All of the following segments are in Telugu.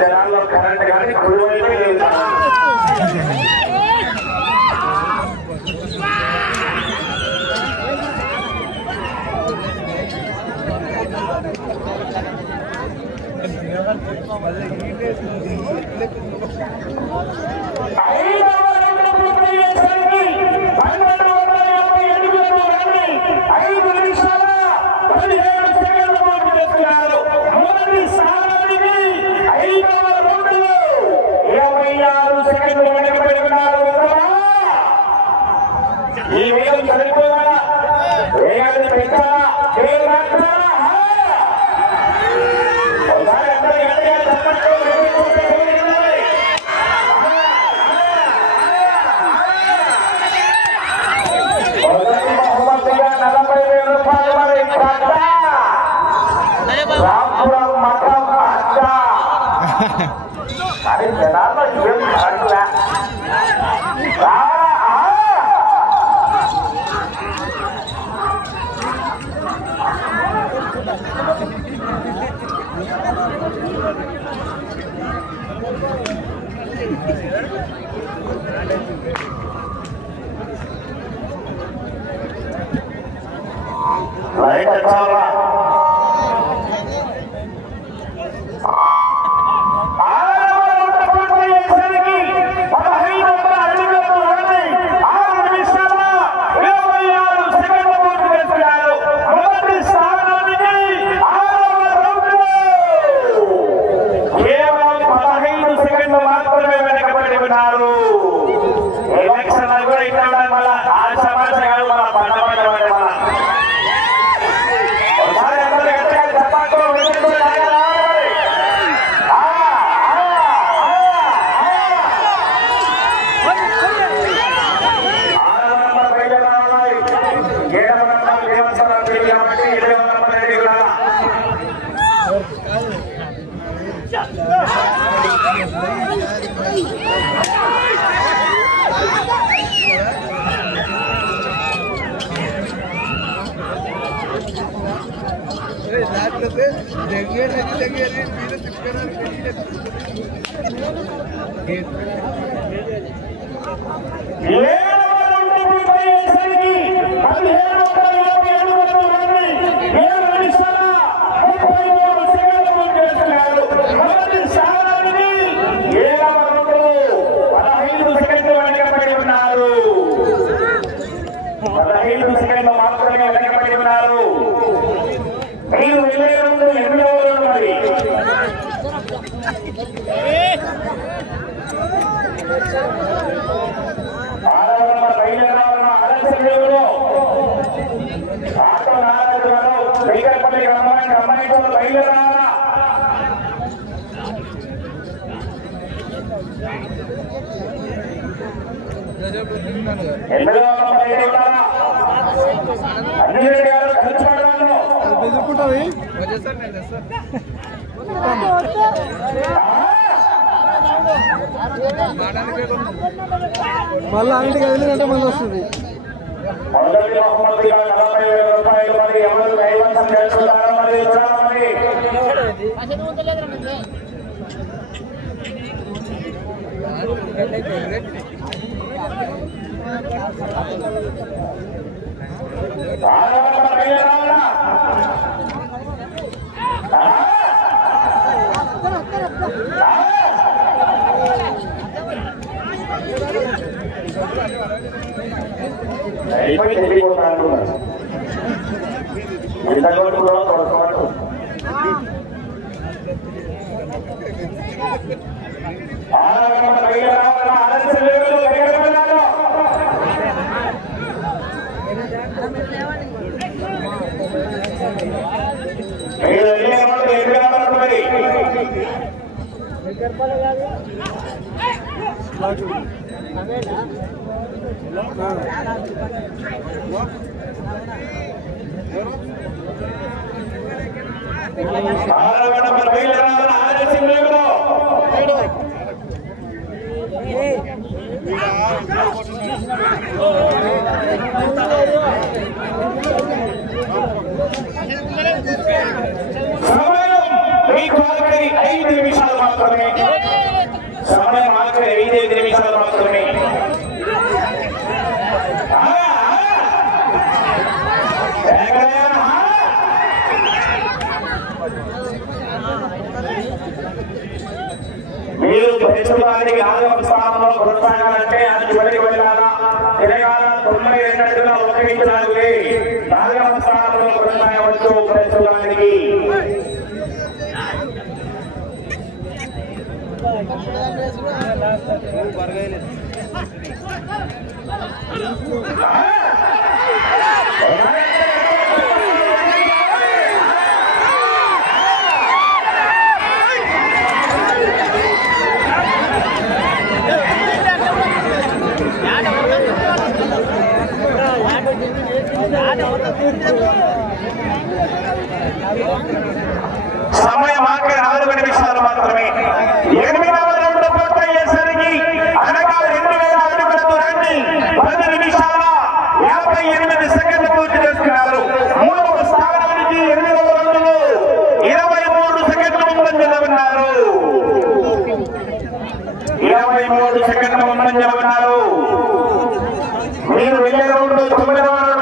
జనాల్లో కరెంట్ కానీ కుడివైపు మళ్ళీ అన్నిటికీ వెళ్ళినట్టే మళ్ళీ వస్తుంది. ప్రస్తుతానికి 4వ స్థానంలో కొనసాగాలంటే అది చివరికి వెళ్ళాలా తిరగాల 92 అడుగుల 1 ఇంచు లాగులే 4వ స్థానంలో కొనసాగవచ్చు ప్రస్తుతానికి. సమయం ఆఖరి 4 నిమిషాలు మాత్రమే. 8వ రౌండ్ పూర్తయ్యేసరికి అనగా 2000 అడుగుల దూరాన్ని 10 నిమిషాల 58 సెకండ్లు పూర్తి చేసుకున్నారు. 3వ స్థానానికి 8వ రౌండ్లో 23 సెకండ్లు ముందంజలో ఉన్నారు. 23 సెకండ్లు ముందంజలో ఉన్నారు. మీరు వెళ్ళే రౌండ్ 9వ రౌండ్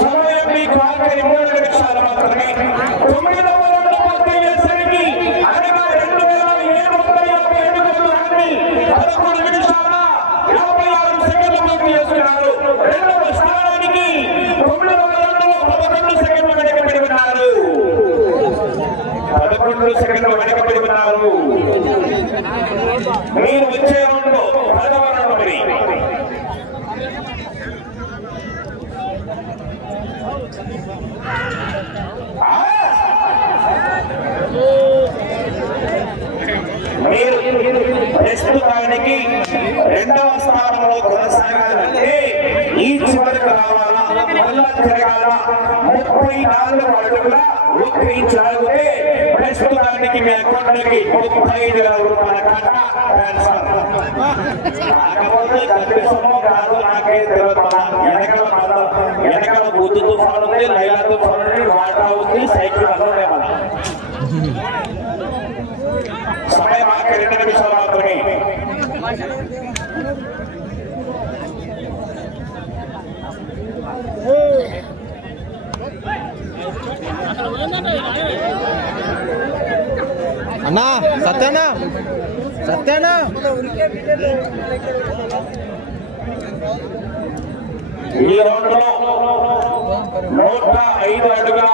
సమయం మీకు ఆఖరి 3 నిమిషాలు మాత్రమే. 9వ రౌండ్ పూర్తయ్యేసరికి అనగా 2750 అడుగుల దూరాన్ని 11 నిమిషాల 56 సెకండ్లు పూర్తి చేసుకున్నారు. 2వ స్థానానికి 9వ రౌండ్లో 11 సెకండ్లు వెనకబడి ఉన్నారు. 11 సెకండ్లు వెనకబడి ఉన్నారు. మీరు వచ్చే రౌండ్ 10వ రౌండ్ మరి. మీరు ప్రస్తుతానికి 2వ స్థానంలో కొనసాగాలంటే ఈ చివరికి రావాలా మళ్ళా తిరగాల 34 అడుగుల 1 ఇంచు లాగితే ప్రస్తుతానికి మీ అకౌంట్లోకి 35,000 రూపాయల కాటా ట్రాన్స్ఫర్. కాకపోతే కనిపిస్తమో కాదు నాకే తిరుగుతున్నా. వెనకాల బుద్ధు తుఫాను ఉంది, లైలా తుఫాను ఉంది, వాటా ఉంది, సైకిల్ అన్నీ మన సమయం ఆఖరి 2 నిమిషాలు మాత్రమే. అన్నా సత్యానా సత్యానా ఈ రౌండ్ లో 105 అడుగుల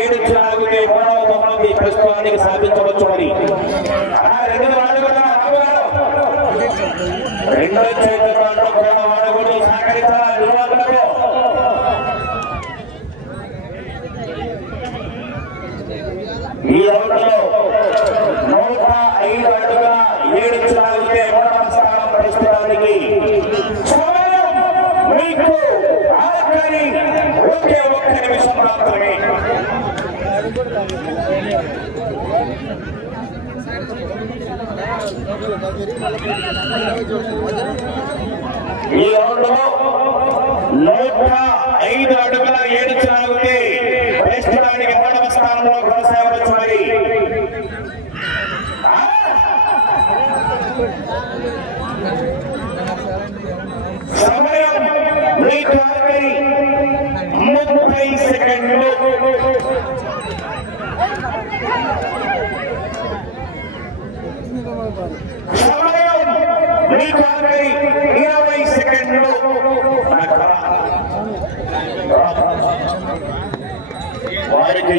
7 ఇంచుల లాగితే 3వ బహుమతి ప్రస్తుతానికి సాధించవచ్చు. మరి 2 అడుగుల రెండో చేతితో అడుగులు సహకరించాలి నిర్వాహకులకు. ఈ రౌండ్ లో 105 అడుగుల 7 ఇంచుల లాగితే 3వ స్థానం ప్రస్తుతానికి. మీకు ఆఖరి ఒకే 1 నిమిషం మాత్రమే. ఈ రౌండ్ లో 105 అడుగుల 7 ఇంచుల లాగితే ప్రస్తుతానికి 3వ స్థానంలో కొనసాగవచ్చు. మరి సమయం మీకు ఆఖరి 30 సెకండ్లు. సమయం మీకు ఆఖరి 20 సెకండ్లు. వారికి